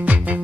Bye.